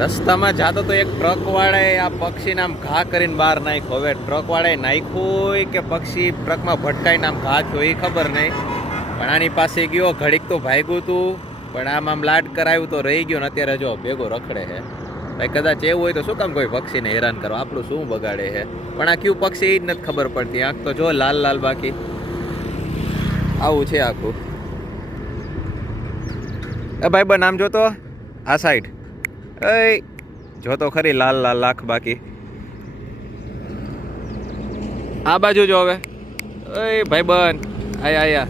રસ્તામાં જાતો તો એક ટ્રક વાળાએ આ પક્ષીને આમ ઘા કરીને બહાર નાખ્યો. હવે ટ્રક વાળાએ નાખ્યું હોય કે પક્ષી ટ્રકમાં ભટકાઈને આમ ઘા થયો એ ખબર નહીં, પણ આની પાસે ગયો, ઘડીક તો ભાગ્યું હતું, પણ આમ લાડ કરાવ્યું તો રહી ગયો ને અત્યારે જો ભેગો રખડે છે. ભાઈ કદાચ એવું હોય તો શું કામ કોઈ પક્ષીને હેરાન કરો, આપણું શું બગાડે છે. પણ આ કયું પક્ષી એ જ નથી ખબર પડતી. આંખ તો જો લાલ લાલ, બાકી આવું છે આખું. એ ભાઈ બન આમ જોતો આ સાઈડ, એ જોતો ખરી લાલ લાલ લાખ, બાકી આ બાજુ જો. હવે એ ભાઈ બન આયા આયા